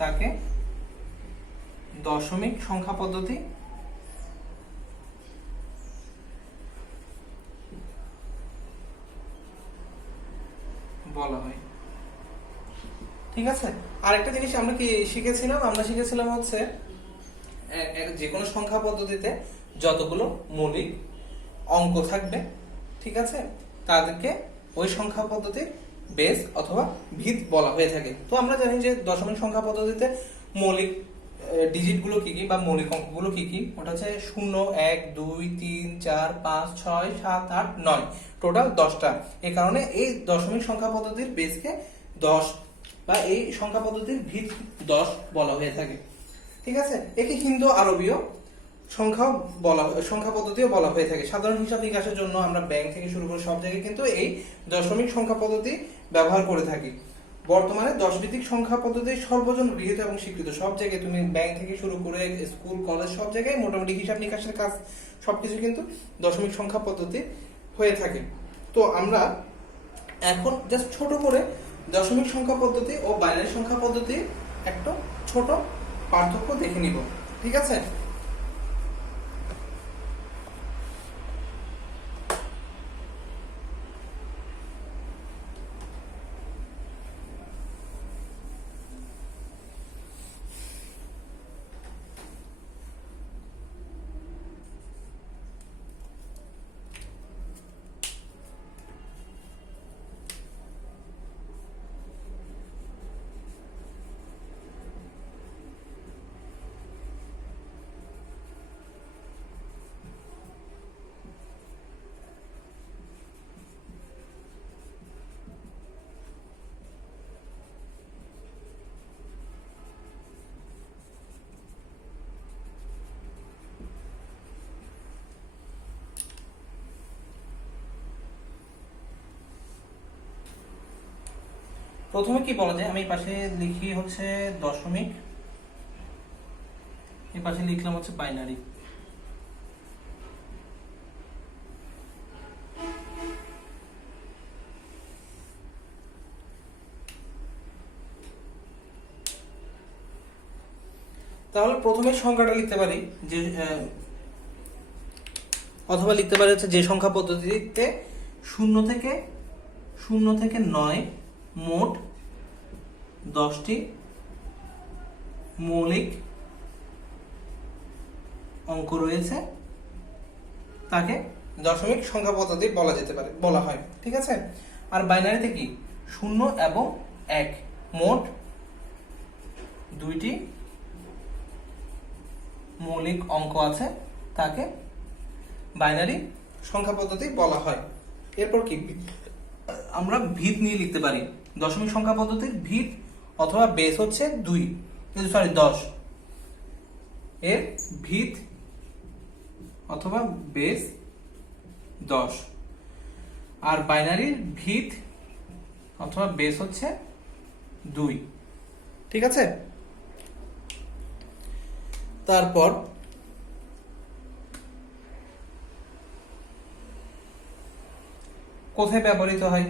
তাকে দশমিক সংখ্যা পদ্ধতি বলা হয়। ঠিক আছে, আরেকটা জিনিস আমরা কি শিখেছিলাম, আমরা শিখেছিলাম হচ্ছে যে কোনো সংখ্যা পদ্ধতিতে যতগুলো মৌলিক অঙ্ক থাকবে, ঠিক আছে, তাদেরকে ওই সংখ্যা পদ্ধতির বেস অথবা ভিত বলা হয়ে থাকে। তো আমরা জানি যে দশমিক সংখ্যা পদ্ধতিতে মৌলিক ডিজিট গুলো কি কি বা মৌলিক অঙ্কগুলো কি কি, ওটা হচ্ছে 0, 1, 2, 3, 4, 5, 6, 7, 8, 9, টোটাল 10টা। এই কারণে এই দশমিক সংখ্যা পদ্ধতির বেসকে 10 বা এই সংখ্যা পদ্ধতির ভিত 10 বলা হয়ে থাকে। ঠিক আছে, একে হিন্দু আরবীয় সংখ্যা পদ্ধতিও বলা হয়ে থাকে। সাধারণ হিসাব নিকাশের জন্য আমরা ব্যাংক থেকে শুরু করে সব জায়গায় কিন্তু এই দশমিক সংখ্যা পদ্ধতি ব্যবহার করে থাকি। বর্তমানে 10 ভিত্তিক সংখ্যা পদ্ধতি সর্বজন গৃহীত এবং স্বীকৃত। সব জায়গায় তুমি ব্যাংক থেকে শুরু করে স্কুল কলেজ সব জায়গায় মোটামুটি হিসাব নিকাশের কাজ সবকিছু কিন্তু দশমিক সংখ্যা পদ্ধতি হয়ে থাকে। তো আমরা এখন জাস্ট ছোট করে দশমিক সংখ্যা পদ্ধতি ও বাইনারি সংখ্যা পদ্ধতি একটা ছোট পার্থক্য দেখে নিব। ঠিক আছে, প্রথমে কি বলা যায়, আমি এই পাশে লিখি হচ্ছে দশমিক, এই পাশে লিখলাম হচ্ছে বাইনারি। তাহলে প্রথমে সংখ্যাটা লিখতে পারি যে অথবা লিখতে পারি হচ্ছে যে সংখ্যা পদ্ধতিতে 0 থেকে 9 মোট 10টি মৌলিক অঙ্ক রয়েছে তাকে দশমিক সংখ্যা পদ্ধতি বলা হয়। ঠিক আছে, আর বাইনারিতে কি 0 এবং 1 মোট 2টি মৌলিক অঙ্ক আছে তাকে বাইনারি সংখ্যা পদ্ধতি বলা হয়। এরপর কি আমরা ভিত নিয়ে লিখতে পারি। দশমিক সংখ্যা পদ্ধতির ভিত অথবা বেস হচ্ছে 10, এর ভিত অথবা বেস 10, আর বাইনারির ভিত অথবা বেস হচ্ছে 2। ঠিক আছে, তারপর কোথায় ব্যবহৃত হয়?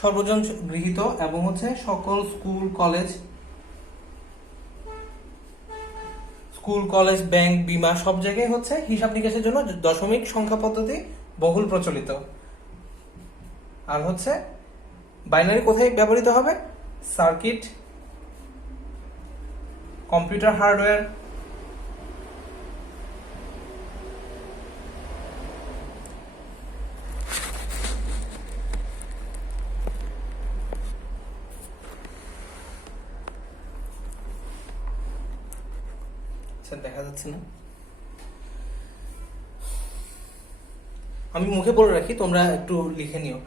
সর্বজন গৃহীত এবং হচ্ছে সকল স্কুল কলেজ ব্যাংক বীমা সব জায়গায় হচ্ছে হিসাব নিকাশের জন্য দশমিক সংখ্যা পদ্ধতি বহুল প্রচলিত। আর হচ্ছে বাইনারি কোথায় ব্যবহৃত হবে? সার্কিট, কম্পিউটার হার্ডওয়্যার, দেখা যাচ্ছে না, আমি মুখে বলে রাখি, তোমরা একটু লিখে নিও।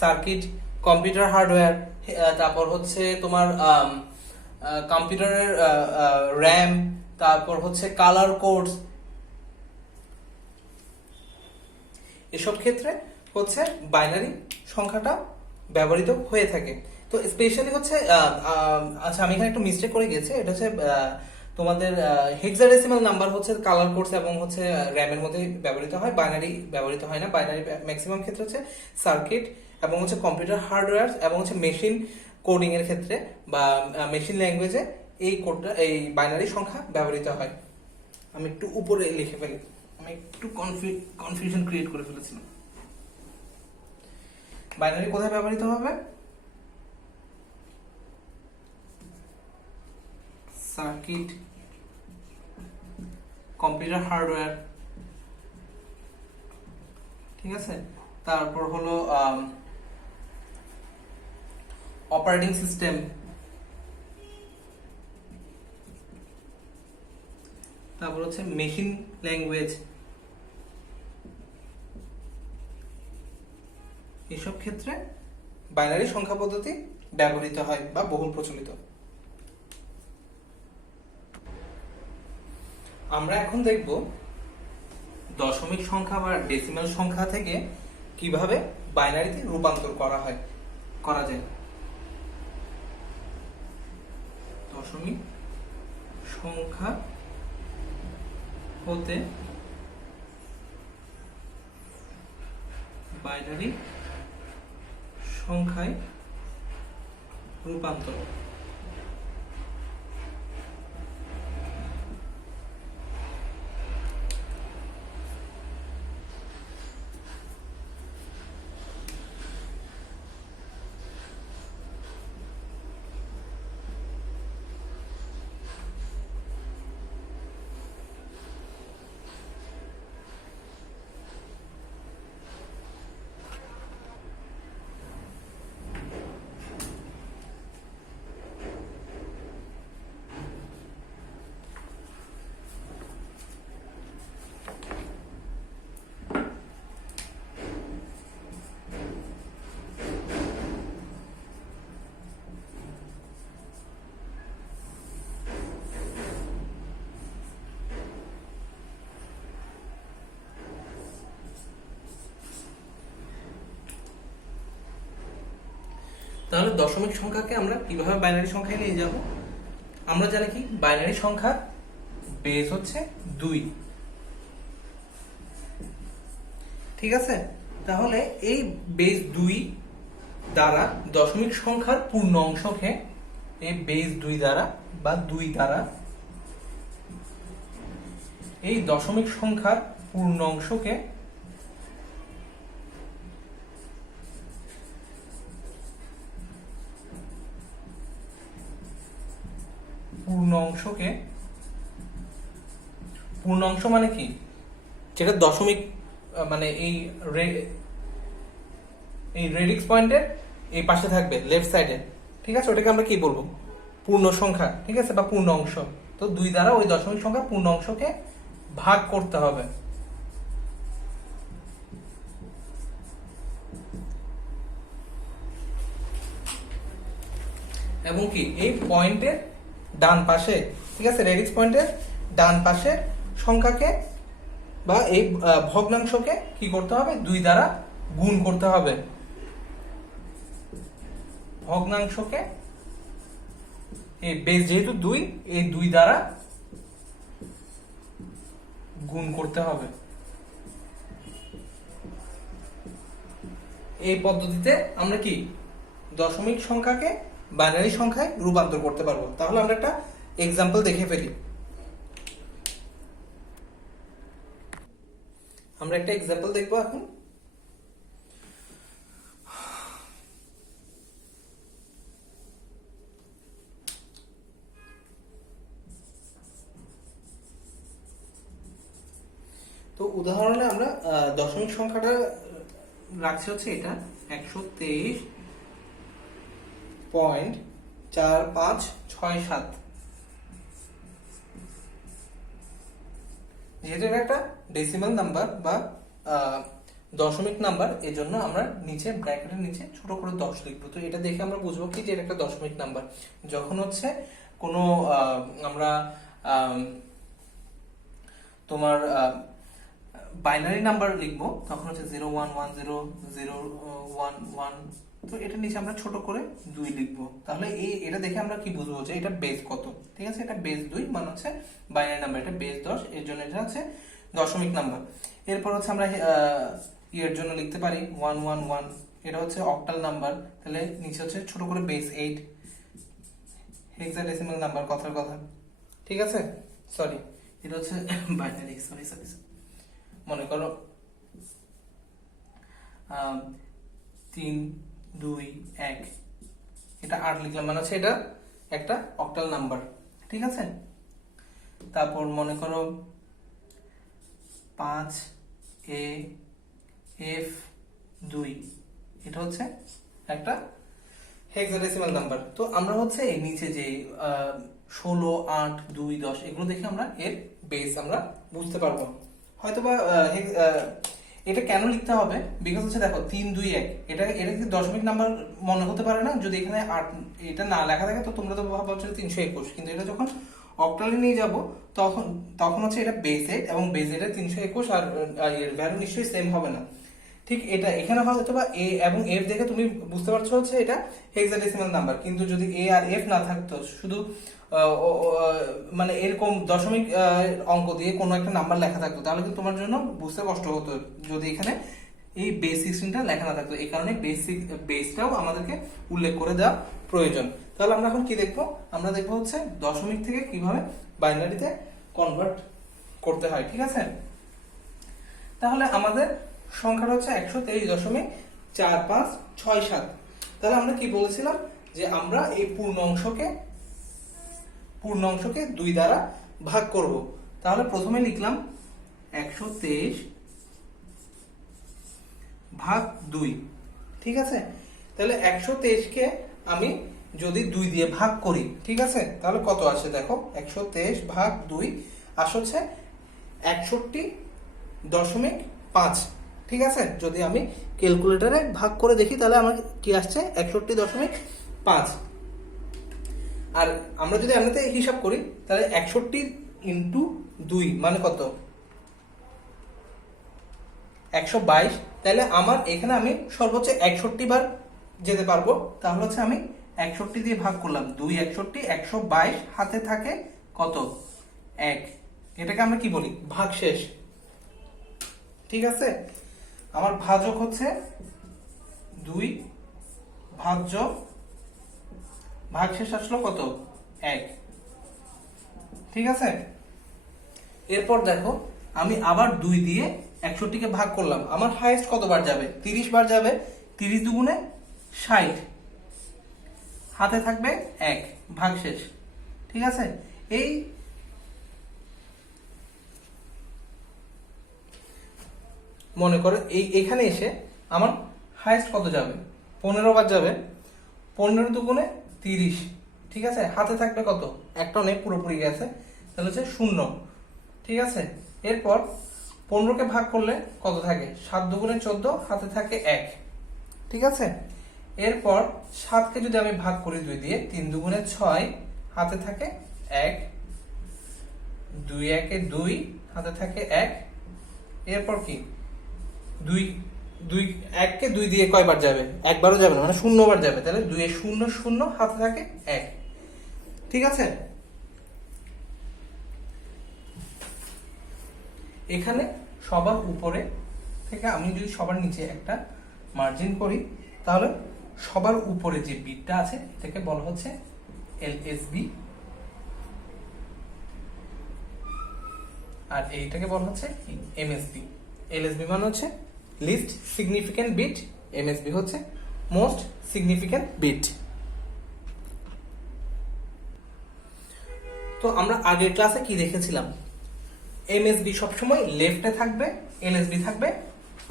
সার্কিট, কম্পিউটার হার্ডওয়্যার, তারপর হচ্ছে তোমার কম্পিউটারের র্যাম, তারপর হচ্ছে কালার কোডস, এসব ক্ষেত্রে হচ্ছে বাইনারি সংখ্যাটা ব্যবহৃত হয়ে থাকে। তো স্পেশালি হচ্ছে আচ্ছা আমি এখানে একটু মিস্টেক করে গেছি, এটা হচ্ছে তোমাদের হেক্সাডেসিমাল নাম্বার হচ্ছে কালার কোডস এবং হচ্ছে র্যামের মধ্যে ব্যবহৃত হয়, বাইনারি ব্যবহৃত হয় না। বাইনারি ম্যাক্সিমাম ক্ষেত্রে হচ্ছে সার্কিট এবং হচ্ছে কম্পিউটার হার্ডওয়্যার এবং হচ্ছে মেশিন কোডিং এর ক্ষেত্রে বা মেশিন ল্যাঙ্গুয়েজে এই কোডটা, এই বাইনারি সংখ্যা ব্যবহৃত হয়। আমি একটু উপরে লিখে ফেলি, আমি একটু কনফিউশন ক্রিয়েট করে ফেলেছিলাম। বাইনারি কোথায় ব্যবহৃত হবে? সার্কিট, কম্পিউটার হার্ডওয়্যার, ঠিক আছে। তারপর হলো অপারেটিং সিস্টেম, তারপর হচ্ছে মেশিন ল্যাঙ্গুয়েজ, এসব ক্ষেত্রে বাইনারি সংখ্যা পদ্ধতি ব্যবহৃত হয় বা বহুল প্রচলিত। আমরা এখন দেখব দশমিক সংখ্যা বা ডেসিমাল সংখ্যা থেকে কিভাবে বাইনারিতে রূপান্তর করা যায়। দশমিক সংখ্যা হতে বাইনারি সংখ্যায় রূপান্তর। তাহলে দশমিক সংখ্যাকে আমরা কিভাবে বাইনারি সংখ্যায় নিয়ে যাব? আমরা জানি কি বাইনারি সংখ্যা বেস হচ্ছে 2, ঠিক আছে। তাহলে এই বেস 2 দ্বারা দশমিক সংখ্যার পূর্ণ অংশকে, এই বেস 2 দ্বারা বা 2 দ্বারা এই দশমিক সংখ্যার পূর্ণ অংশকে পূর্ণ অংশ মানে কি, যেটা দশমিক মানে এই রেডিক্স পয়েন্টের এই পাশে থাকবে লেফট সাইডে, ঠিক আছে, ওটাকে আমরা কি বলবো? পূর্ণ সংখ্যা, ঠিক আছে, বা পূর্ণ অংশ। তো 2 দ্বারা ওই দশমিক সংখ্যা পূর্ণ অংশকে ভাগ করতে হবে। এবং কি এই পয়েন্টের ডান পাশে, ঠিক আছে, রেডিক্স পয়েন্টের ডান পাশে সংখ্যাকে বা এই ভগ্নাংশকে কি করতে হবে? 2 দ্বারা গুণ করতে হবে। ভগ্নাংশকে এই বেস যেহেতু 2, এই 2 দ্বারা গুণ করতে হবে। এই পদ্ধতিতে আমরা কি দশমিক সংখ্যাকে বাইনারি সংখ্যায় রূপান্তর করতে পারবো। তাহলে আমরা একটা এক্সাম্পল দেখে ফেলি। আমরা একটা এক্সাম্পল দেখবো এখন। তো উদাহরণে আমরা দশমিক সংখ্যাটা রাখছি হচ্ছে এটা 123.4567। যেহেতু এটা একটা ডেসিমাল নাম্বার বা দশমিক নাম্বার, এই জন্য আমরা নিচে ব্র্যাকেটের নিচে ছোট করে 10 লিখবো। তো এটা দেখে আমরা বুঝবো কি যে এটা একটা দশমিক নাম্বার। যখন হচ্ছে কোনো আমরা তোমার বাইনারি নাম্বার লিখবো, তখন হচ্ছে 01100111, তো এটা নিচে আমরা ছোট করে 2 লিখবো। তাহলে এটা দেখে আমরা কি বুঝবো যে এটা বেস কত, ঠিক আছে। এটা বেস 2 মানে হচ্ছে বাইনারি নাম্বার, এটা বেস 10, এর জন্য এটা হচ্ছে দশমিক নাম্বার। এরপর হচ্ছে আমরা এর জন্য লিখতে পারি 111, এটা হচ্ছে অক্টাল নাম্বার, তাহলে নিচে হচ্ছে ছোট করে বেস 8, হেক্সাডেসিমাল নাম্বার, কথার কথা, ঠিক আছে। সরি, এটা হচ্ছে বাইনারি, সরি সরি। মনে করো 3 2 1, এটা 8 লিখলাম, মানে হচ্ছে এটা একটা অক্টাল নাম্বার, ঠিক আছে। তারপর মনে করো 5 A F 2, এটা হচ্ছে একটা হেক্সাডেসিমাল নাম্বার। তো আমরা হচ্ছে এই নিচে যে 16 8 2 10 এগুলো দেখে আমরা এর বেস আমরা বুঝতে পারবো। হয়তোবা এটা কেন লিখতে হবে, বিকজ হচ্ছে দেখো 3 2 1, এটা কি দশমিক নাম্বার মনে হতে পারে না যদি এখানে 8 এটা না লেখা থাকে, তো তোমরা তো ভাবছো 321, কিন্তু এটা যখন অক্টালে নিয়ে যাব তখন হচ্ছে এটা বেস 8 এবং বেস 8 এর 321 আর এর ভ্যালু নিশ্চয়ই সেম হবে না। ঠিক এটা এখানে হয়তো বা এ এবং এফ দেখে তুমি বুঝতে পারছো হচ্ছে এটা হেক্সাডেসিমাল নাম্বার, কিন্তু যদি এ আর এফ না থাকতো, শুধু মানে এরকম দশমিক অঙ্ক দিয়ে কোনো একটা নাম্বার লেখা থাকতো, তাহলে কিন্তু তোমার জন্য বুঝতে কষ্ট হতো যদি এখানে এই বেস 16টা লেখা না থাকতো। এই কারণে বেসটাও আমাদেরকে উল্লেখ করে দেওয়া প্রয়োজন। তাহলে আমরা এখন কি দেখবো, আমরা দেখবো হচ্ছে দশমিক থেকে কিভাবে বাইনারিতে কনভার্ট করতে হয়, ঠিক আছে। তাহলে আমাদের সংখ্যাটা হচ্ছে 123.4567। তাহলে আমরা কি বলেছিলাম যে আমরা এই পূর্ণ অংশকে 2 দ্বারা ভাগ করব। তাহলে প্রথমে লিখলাম 123 ভাগ 2, ঠিক আছে। তাহলে 123 কে আমি যদি 2 দিয়ে ভাগ করি, ঠিক আছে, তাহলে কত আসে দেখো, 123 ভাগ 2 আসছে 61.5, ঠিক আছে। যদি আমি ক্যালকুলেটরে ভাগ করে দেখি তাহলে আমার কি আসছে 61.5। আর আমরা যদি এমনিতে হিসাব করি তাহলে 61 ইন্টু 2 মানে কত, 122। তাহলে আমার এখানে আমি সর্বোচ্চ 61 বার যেতে পারবো। তাহলে হচ্ছে আমি 61 দিয়ে ভাগ করলাম, 2 61 122, হাতে থাকে কত, 1। এটাকে আমরা কি বলি, ভাগশেষ, ঠিক আছে। আমার ভাজক হচ্ছে 2 ভাজ্য ভাগশেষ আসলো কত, 1, ঠিক আছে। এরপর দেখো আমি আবার 2 দিয়ে 61 কে ভাগ করলাম, আমার হাইয়েস্ট কতবার যাবে, 30 বার যাবে। 30 দুগুণে 60, হাতে থাকবে 1, ভাগশেষ, ঠিক আছে। এই মনে করো এখানে এসে আমার হাইয়েস্ট কত যাবে, 15 বার যাবে। 15 দুগুণে 30, ঠিক আছে, হাতে থাকবে কত, একটা নেই, পুরোপুরি গেছে, তাহলে হচ্ছে 0, ঠিক আছে। এরপর 15 কে ভাগ করলে কত থাকে, 7 দুগুণে 14, হাতে থাকে 1, ঠিক আছে। এরপর 7 কে যদি আমি ভাগ করি 2 দিয়ে, 3 দুগুণে 6, হাতে থাকে 1, 2 1 2, হাতে থাকে 1। এরপর কি 1 কে 2 দিয়ে কয়বার যাবে, একবারও যাবে না, মানে 0 বার যাবে। তাহলে 2 এর 0 0, হাতে থাকে 1, ঠিক আছে। এখানে সবার উপরে থেকে আমি যদি সবার নিচে একটা মার্জিন করি, তাহলে সবার উপরে যে বিটটা আছে এটাকে বলা হচ্ছে এলএসবি, আর এইটাকে বলা হচ্ছে এমএসবি। এলএসবি মানে হচ্ছে লিস্ট সিগনিফিক্যান্ট বিট, এমএসবি হচ্ছে মোস্ট সিগনিফিক্যান্ট বিট। তো আমরা আগের ক্লাসে কি দেখেছিলাম, এমএসবি সবসময় লেফটে থাকবে, এলএসবি থাকবে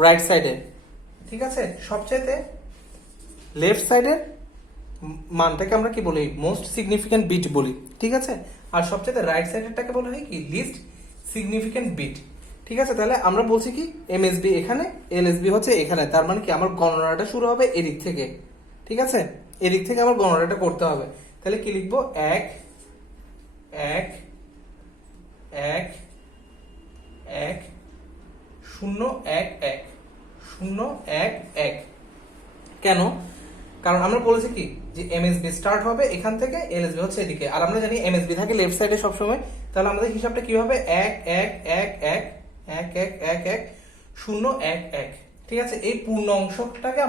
রাইট সাইডে, ঠিক আছে। সবচাইতে লেফট সাইডের মানটাকে আমরা কি বলি, মোস্ট সিগনিফিক্যান্ট বিট বলি, ঠিক আছে। আর সবচাইতে রাইট সাইডেরটাকে বলা হয় কি, লিস্ট সিগনিফিক্যান্ট বিট, ঠিক আছে। তাহলে আমরা বলছি কি এমএসবি এখানে, এলএসবি হচ্ছে এখানে, তার মানে কি আমার গণনাটা শুরু হবে এদিক থেকে, ঠিক আছে। এদিক থেকে আমার গণনাটা করতে হবে। তাহলে কি লিখবো, 1 1 1 1 0 1 1 0 1 1। কেন, কারণ আমরা বলেছি কি যে এমএসবি স্টার্ট হবে এখান থেকে, এলএসবি হচ্ছে এদিকে, আর আমরা জানি এমএসবি থাকে লেফট সাইডে সবসময়। তাহলে আমাদের হিসাবটা কি হবে, 1 1 1 1 1 1 1 1 0 1 1, ঠিক আছে। এই পূর্ণ অংশটাকে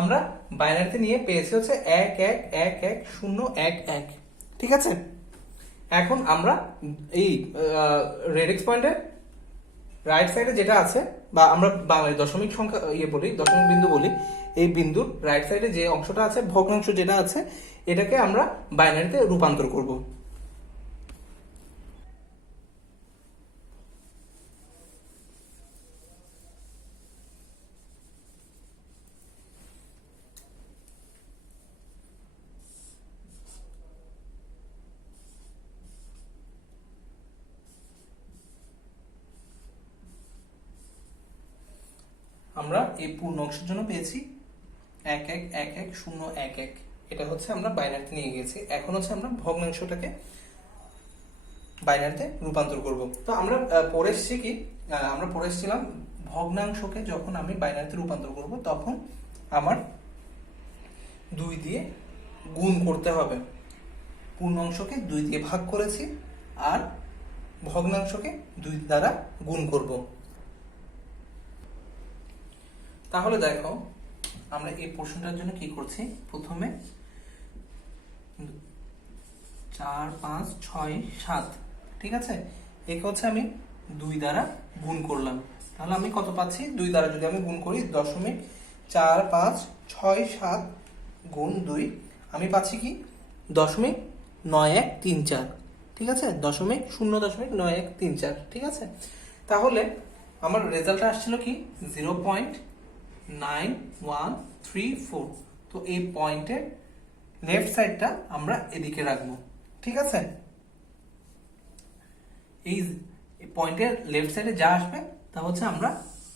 আমরা বাইনারিতে নিয়ে পেয়েছি হচ্ছে 1 1 1 1 0 1 1, ঠিক আছে, এখন আমরা এই রেডিক্স পয়েন্টের রাইট সাইডে যেটা আছে, বা আমরা বাংলায় দশমিক সংখ্যা বলি, দশমিক বিন্দু বলি, এই বিন্দুর রাইট সাইডে যে অংশটা আছে, ভগ্নাংশ যেটা আছে, এটাকে আমরা বাইনারিতে রূপান্তর করব। আমরা এই পূর্ণ অংশের জন্য পেয়েছি 11111011, এটা হচ্ছে আমরা বাইনারিতে নিয়ে গেছি। এখন হচ্ছে আমরা ভগ্নাংশটাকে বাইনারিতে রূপান্তর করব। তো আমরা পড়ে এসেছি কি, আমরা পড়ে এসেছিলাম ভগ্নাংশকে যখন আমি বাইনারিতে রূপান্তর করব তখন আমার 2 দিয়ে গুণ করতে হবে। পূর্ণ অংশকে 2 দিয়ে ভাগ করেছি আর ভগ্নাংশকে 2 দ্বারা গুণ করব। তাহলে দেখো আমরা এই পোর্শনটার জন্য কি করছি, প্রথমে 4 5 6 7, ঠিক আছে, একে হচ্ছে আমি 2 দ্বারা গুণ করলাম। তাহলে আমি কত পাচ্ছি, 2 দ্বারা যদি আমি গুণ করি 0.4567 গুণ 2, আমি পাচ্ছি কি 0.9134, ঠিক আছে, 0.9134, ঠিক আছে। তাহলে আমার রেজাল্টটা আসছিল কি 0.9134। তো এই পয়েন্টের লেফট সাইডটা আমরা এদিকে রাখবো, ঠিক আছে। এই পয়েন্টের লেফট সাইডে যা আসবে তা হচ্ছে আমরা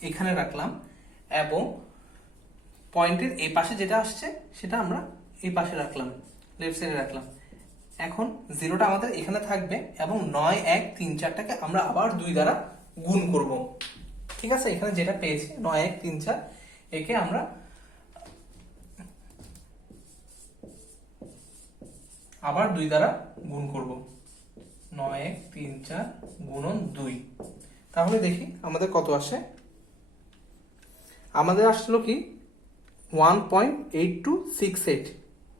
এখানে রাখলাম, এবং পয়েন্টের এই পাশে যেটা আসছে সেটা আমরা এই পাশে রাখলাম, লেফট সাইডে রাখলাম। এখন জিরোটা আমাদের এখানে থাকবে এবং 9134টাকে আমরা আবার 2 দ্বারা গুণ করব, ঠিক আছে। এখানে যেটা পেয়েছি 9134, একে আমরা আবার 2 দ্বারা গুণ করব, 9134 গুণন 2। তাহলে দেখি আমাদের কত আসে। আমাদের আসলো কি 1.8268,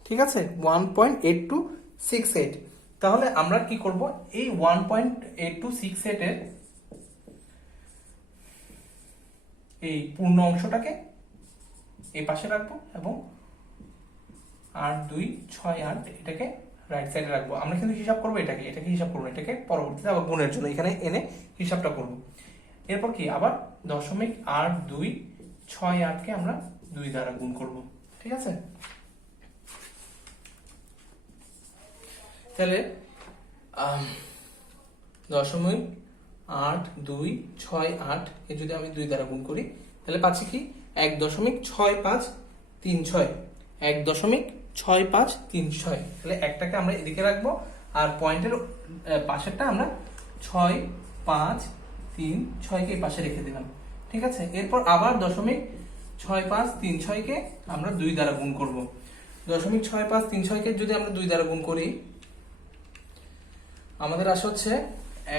ঠিক আছে, 1.8268। তাহলে আমরা কি করব, এই 1.8268 এর এই পূর্ণ অংশটাকে এই পাশে রাখবো এবং 8268 এটাকে রাইট সাইডে রাখবো। আমরা কিন্তু হিসাব করবো এটাকে হিসাব করবো, এটাকে পরবর্তীতে আবার গুণের জন্য এখানে এনে হিসাবটা করব। এরপর কি আবার 0.8268কে আমরা 2 দ্বারা গুণ করব, ঠিক আছে। তাহলে 0.8268 এ যদি আমি 2 দ্বারা গুণ করি তাহলে পাচ্ছি কি 1.6536, 1.6536। তাহলে একটাকে আমরা এদিকে রাখবো আর পয়েন্টের পাশেরটা আমরা 6536কে এই পাশে রেখে দিলাম, ঠিক আছে। এরপর আবার 0.6536কে আমরা 2 দ্বারা গুণ করব। 0.6536কে যদি আমরা 2 দ্বারা গুণ করি আমাদের আসে হচ্ছে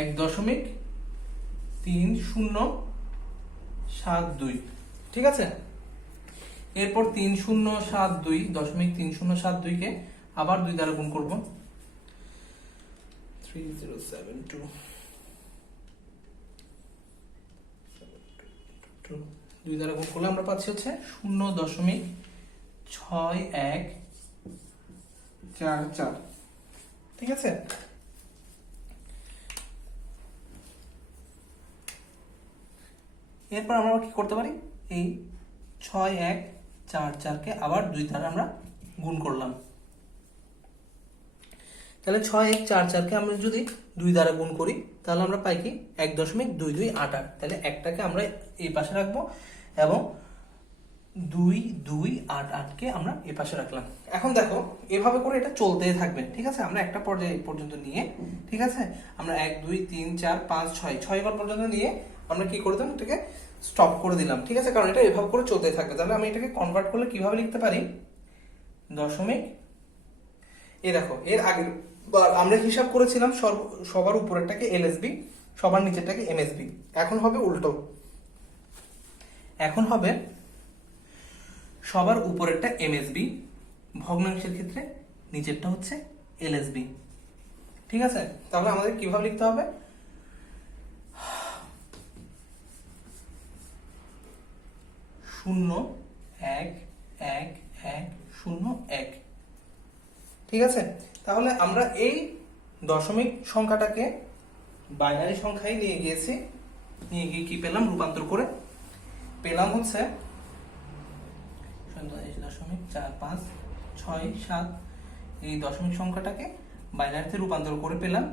1.3072, ঠিক আছে। এরপর 3072.3072কে আবার 2 দ্বারা গুণ করব, 3072 2 দ্বারা গুণ করলে আমরা পাচ্ছি হচ্ছে 0.6144, ঠিক আছে। এরপর আমরা কি করতে পারি, এই 6144কে আবার 2 দ্বারা আমরা গুণ করলাম। তাহলে 6144কে আমরা যদি 2 দ্বারা গুণ করি তাহলে আমরা পাই কি 1.2288। তাহলে একটাকে আমরা এই পাশে রাখবো এবং 2288কে আমরা এই পাশে রাখলাম। এখন দেখো এভাবে করে এটা চলতেই থাকবে, ঠিক আছে। আমরা একটা পর্যায়ে পর্যন্ত নিয়ে, ঠিক আছে, আমরা 1 2 3 4 5 6 বার পর্যন্ত নিয়ে আমরা কি করে দিলাম, এটাকে স্টপ করে দিলাম, ঠিক আছে, কারণ এটা এভাবে করে চলতে থাকবে। তাহলে আমি এটাকে কনভার্ট করলে কিভাবে লিখতে পারি, দশমিক, এই দেখো এর আগে আমরা হিসাব করেছিলাম সবার উপরেরটাকে এলএসবি, সবার নিচেরটাকে এমএসবি। এখন হবে উল্টো, এখন হবে সবার উপরেরটা এমএসবি, ভগ্নাংশের ক্ষেত্রে নিচেরটা হচ্ছে এলএসবি, ঠিক আছে, তাহলে আমাদের কিভাবে লিখতে হবে, শূন্য এক এক এক শূন্য এক। ঠিক আছে, তাহলে আমরা এই দশমিক সংখ্যাটাকে বাইনারি সংখ্যায় নিয়ে গিয়েছি, নিয়ে গিয়ে কি পেলাম, রূপান্তর করে পেলাম হচ্ছে 0.45667, এই দশমিক সংখ্যাটাকে বাইনারিতে রূপান্তর করে পেলাম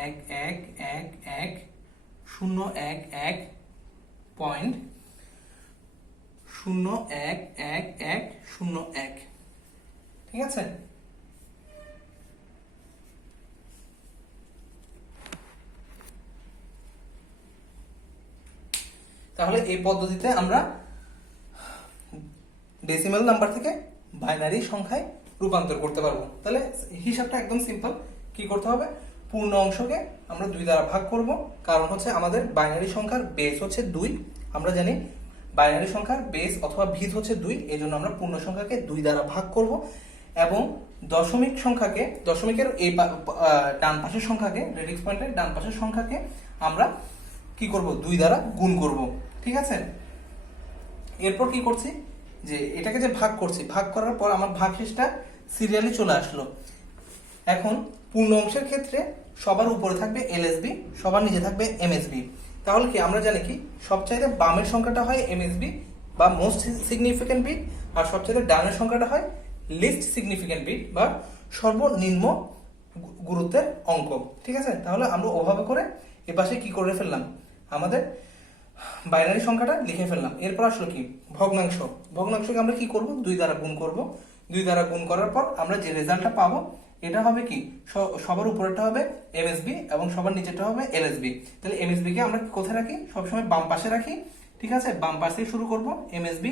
1111.0111101। ঠিক আছে, তাহলে এই পদ্ধতিতে আমরা ডেসিমাল নাম্বার থেকে বাইনারি সংখ্যায় রূপান্তর করতে পারবো। তাহলে হিসাবটা একদম সিম্পল। কি করতে হবে, পূর্ণ অংশকে আমরা 2 দ্বারা ভাগ করব, কারণ হচ্ছে আমাদের বাইনারি সংখ্যার বেস হচ্ছে 2। আমরা জানি বাইনারি সংখ্যার বেস অথবা ভিত হচ্ছে 2, এই জন্য আমরা পূর্ণ সংখ্যাকে 2 দ্বারা ভাগ করব এবং দশমিক সংখ্যাকে, দশমিকের এই ডান পাশের সংখ্যাকে, রেডিক্স পয়েন্টের ডান পাশের সংখ্যাকে আমরা কি করব, 2 দ্বারা গুণ করব। ঠিক আছে, এরপর কি করছি, যে এটাকে যে ভাগ করছি, ভাগ করার পর আমার ভাগশেষটা সিরিয়ালি চলে আসলো। এখন পূর্ণ অংশের ক্ষেত্রে সবার উপরে থাকবে এলএসবি, সবার নিচে থাকবে এমএসবি। তাহলে কি আমরা জানি কি, সবচাইতে বামের সংখ্যাটা হয় এমএসবি বা মোস্ট সিগনিফিক্যান্ট বিট, আর সবচাইতে ডানের সংখ্যাটা হয় লিস্ট সিগনিফিক্যান্ট বিট বা সর্বনিম্ন গুরুত্বের অঙ্ক। ঠিক আছে, তাহলে আমরা ওভাবে করে এপাশে কি করে ফেললাম, আমাদের বাইনারি সংখ্যাটা লিখে ফেললাম। এরপর আসলো কি, ভগ্নাংশ। ভগ্নাংশকে আমরা কি করব, 2 দ্বারা গুণ করব। 2 দ্বারা গুণ করার পর আমরা যে রেজাল্টটা পাবো এটা হবে কি, সবার উপরেরটা হবে এমএসবি এবং সবার নিচেরটা হবে এলএসবি। তাহলে এমএসবি কে আমরা কোথায় রাখি, সবসময় বাম পাশে রাখি। ঠিক আছে, বাম পাশ থেকে শুরু করব, এমএসবি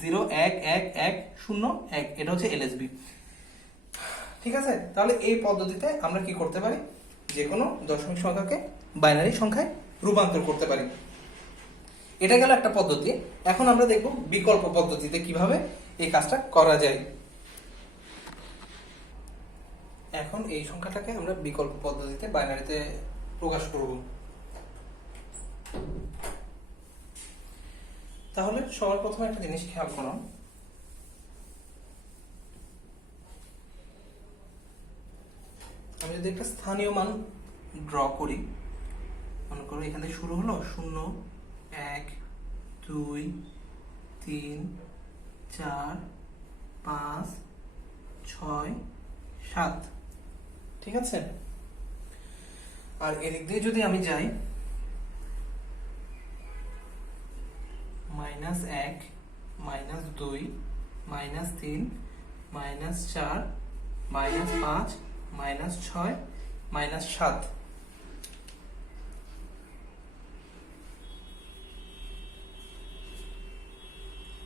0111101, এটা হচ্ছে এলএসবি। ঠিক আছে, তাহলে এই পদ্ধতিতে আমরা কি করতে পারি, যে কোনো দশমিক সংখ্যাকে বাইনারি সংখ্যায় রূপান্তর করতে পারি। এটা গেল একটা পদ্ধতি। এখন আমরা দেখব বিকল্প পদ্ধতিতে কিভাবে এই কাজটা করা যায়। এখন এই সংখ্যাটাকে আমরা বিকল্প পদ্ধতিতে বাইনারিতে প্রকাশ করব। তাহলে সবার প্রথমে একটা জিনিস খেয়াল করো, আমি যদি একটা স্থানীয় মান ড্র করি, মনে করো এখান থেকে শুরু হলো 0 1 2 3 4 5 6 7। ঠিক আছে, আর এদিক দিয়ে যদি আমি যাই -1 -2 -3 -4 -5 -6 -7।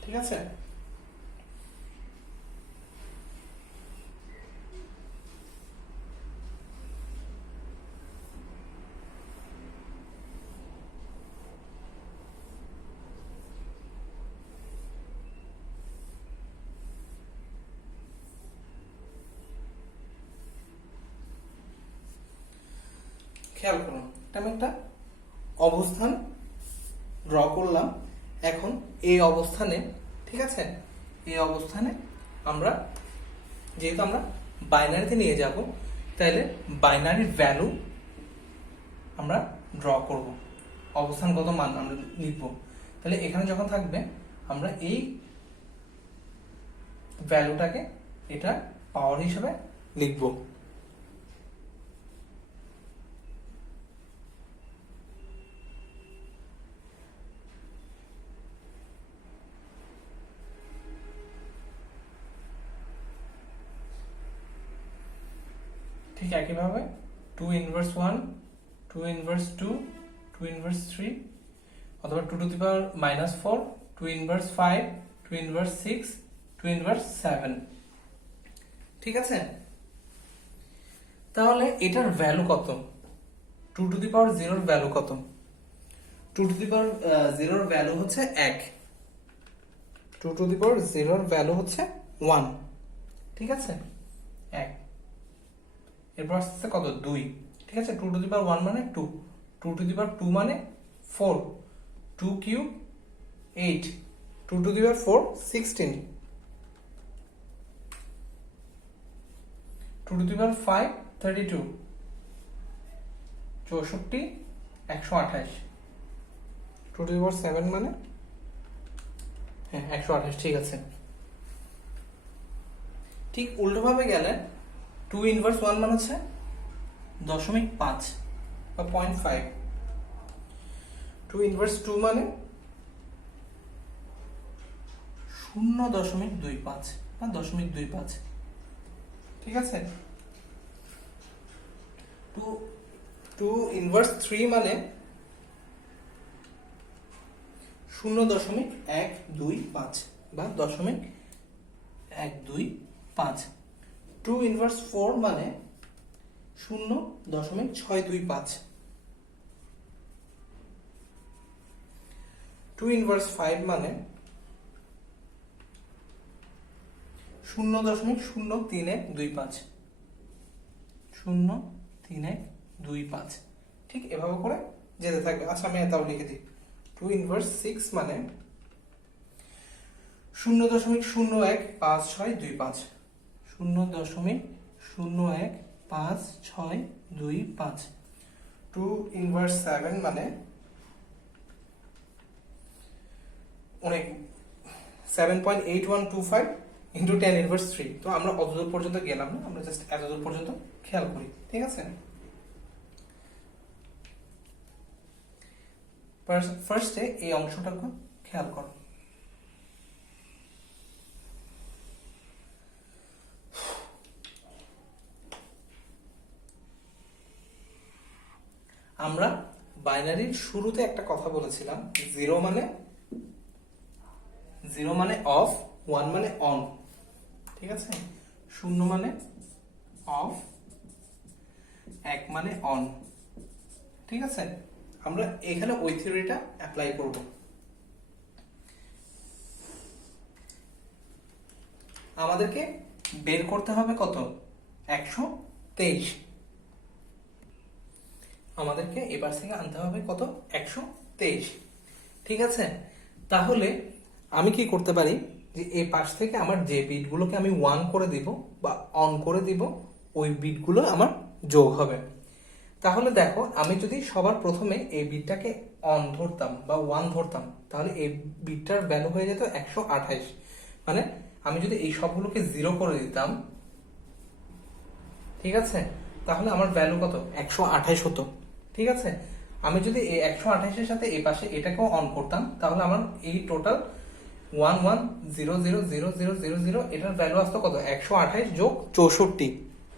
ঠিক আছে, খেয়াল করুন, আমি একটা অবস্থান ড্র করলাম। এখন এই অবস্থানে, ঠিক আছে, এই অবস্থানে আমরা যেহেতু আমরা বাইনারিতে নিয়ে যাব, তাহলে বাইনারির ভ্যালু আমরা ড্র করব, অবস্থানগত মান আমরা লিখব। তাহলে এখানে যখন থাকবে আমরা এই ভ্যালুটাকে এটা পাওয়ার হিসেবে লিখব। ঠিক একইভাবে 2 ইনভার্স 1, 2 ইনভার্স 2, 2 ইনভার্স 3, অথবা 2 to the power -4, 2 inverse 5, 2 inverse 6, 2 inverse 7। ঠিক আছে, তাহলে এটার ভ্যালু কত, 2 টু দি পাওয়ার 0 এর ভ্যালু কত, 2 টু দি পাওয়ার 0 এর ভ্যালু হচ্ছে 1, 2 টু দি পাওয়ার 0 এর ভ্যালু হচ্ছে 1। ঠিক আছে, 1। এরপর আসছে কত, 2। ঠিক আছে, 2 টু দি পাওয়ার 1 মানে 2, 2 টু দি পাওয়ার 2 মানে 4, 2 cube 8, 2 to the power 4 16, 2 to the power 5 32, 64 128, 2 to the power 7 মানে হ্যাঁ 128, ঠিক আছে। ঠিক উল্টোভাবে গেলে 2 ইনভার্স 1 মানে হচ্ছে 0.5 বা 0.5, 2 ইনভার্স 2 মানে 0.25 বা 0.25, ঠিক আছে। 2 ইনভার্স 3 মানে 0.125 বা 0.125, 2 ইনভার্স 4 মানে 0.625, 2 ইনভার্স 5 মানে 0.0325, 0.325, ঠিক এভাবে করে যেতে থাকবে। আচ্ছা আমি এটাও লিখে দিই। 2 ইনভার্স 6 মানে 0.015625, 0.015625, 2 ইনভার্স 7 মানে অনেক 7.8125 ইন্টু 10 ইনভার্স 3। তো আমরা অতদূর পর্যন্ত গেলাম না, আমরা জাস্ট এতদূর পর্যন্ত খেয়াল করি, ঠিক আছে। ফার্স্টে এই অংশটাকে খেয়াল করো। আমরা বাইনারির শুরুতে একটা কথা বলেছিলাম, 0 মানে অফ, 1 মানে অন, ঠিক আছে, 0 মানে অফ, 1 মানে অন, ঠিক আছে। আমরা এখানে ওই থিওরিটা অ্যাপ্লাই করব। আমাদেরকে বের করতে হবে কত, 123, আমাদেরকে এবার থেকে আনতে হবে কত, 123, ঠিক আছে। তাহলে আমি কি করতে পারি, যে এই পাশ থেকে আমার যে বিটগুলোকে আমি 1 করে দিব বা অন করে দিব, ওই বিটগুলো আমার যোগ হবে। তাহলে দেখো, আমি যদি সবার প্রথমে এই বিটটাকে অন ধরতাম বা 1 ধরতাম, তাহলে এই বিটটার ভ্যালু হয়ে যেত 128। মানে আমি যদি এই সবগুলোকে 0 করে দিতাম, ঠিক আছে, তাহলে আমার ভ্যালু কত, 128 হতো, ঠিক আছে। আমি যদি এই 128 এর সাথে এই পাশে এটাকেও অন করতাম, তাহলে আমার এই টোটাল 11000000 এটার ভ্যালু আসতো কত, 128 যোগ 64,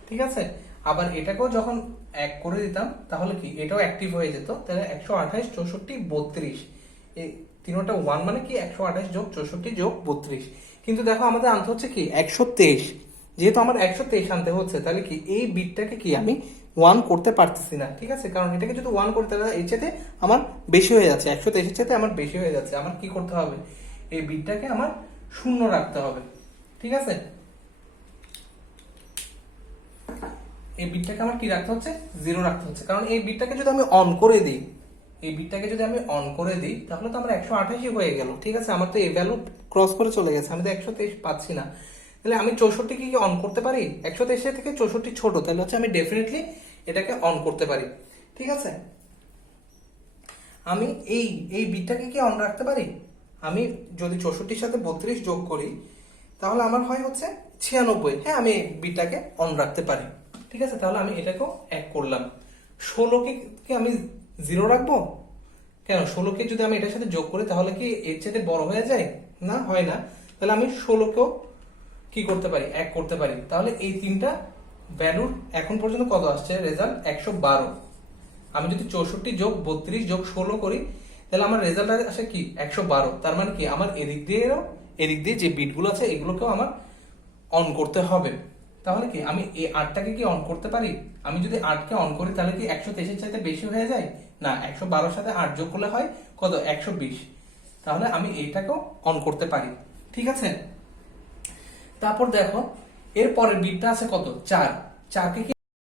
ঠিক আছে। আবার এটাকেও যখন 1 করে দিতাম, তাহলে কি এটাও অ্যাক্টিভ হয়ে যেত, তাহলে 128 64 32, এই তিনটা 1 মানে কি 128 যোগ 64 যোগ 32। কিন্তু দেখো আমাদের আনতে হচ্ছে কি 123, যেহেতু আমার 123 আনতে হচ্ছে, তাহলে কি এই বিটটাকে কি আমি 1 করতে পারতেছি না, ঠিক আছে। কারণ এটাকে যদি 1 করতে তাহলে এর চাইতে আমার বেশি হয়ে যাচ্ছে, 123 এর চাইতে আমার বেশি হয়ে যাচ্ছে। আমার কি করতে হবে, এই বিটটাকে আমার 0 রাখতে হবে, ঠিক আছে। এই বিটটাকে আমার কি রাখতে হচ্ছে, 0 রাখতে হচ্ছে। কারণ এই বিটটাকে যদি আমি অন করে দিই, এই বিটটাকে যদি আমি অন করে দিই, তাহলে তো আমার 128 হয়ে গেল, ঠিক আছে। আমার তো এই ভ্যালু ক্রস করে চলে গেছে, আমি তো 123 পাচ্ছি না। তাহলে আমি 64 কি অন করতে পারি, 123 থেকে 64 ছোট, তাহলে হচ্ছে আমি ডেফিনেটলি এটাকে অন করতে পারি, ঠিক আছে। আমি এই বিটটাকে কি অন রাখতে পারি, আমি যদি 64 সাথে 32 যোগ করি, তাহলে আমার হয় হচ্ছে 96। হ্যাঁ, আমি এই বিটটাকে অন রাখতে পারি, ঠিক আছে। তাহলে আমি এটাকেও 1 করলাম। 16কে কি আমি 0 রাখবো, কেন, 16কে যদি আমি এটার সাথে যোগ করি, তাহলে কি এর চাইতে বড় হয়ে যায়, না হয় না। তাহলে আমি 16কেও কি করতে পারি, 1 করতে পারি। তাহলে এই তিনটা ভ্যালুর এখন পর্যন্ত কত আসছে, রেজাল্ট 112। আমি যদি 64 যোগ 32 যোগ 16 করি, তাহলে আমার রেজাল্ট আসে কি 112। তার মানে কি আমার এদিক দিয়ে যে বিটগুলো আছে এগুলোকেও আমার অন করতে হবে। তাহলে কি আমি এই 8টাকে কি অন করতে পারি, আমি যদি 8কে অন করি, তাহলে কি 123 এর চাইতে বেশি হয়ে যায় না, 112 সাথে 8 যোগ করলে হয় কত, 120। তাহলে আমি এইটাকেও অন করতে পারি, ঠিক আছে। তারপর দেখো এর পরের বিটটা আছে কত, 4কে কি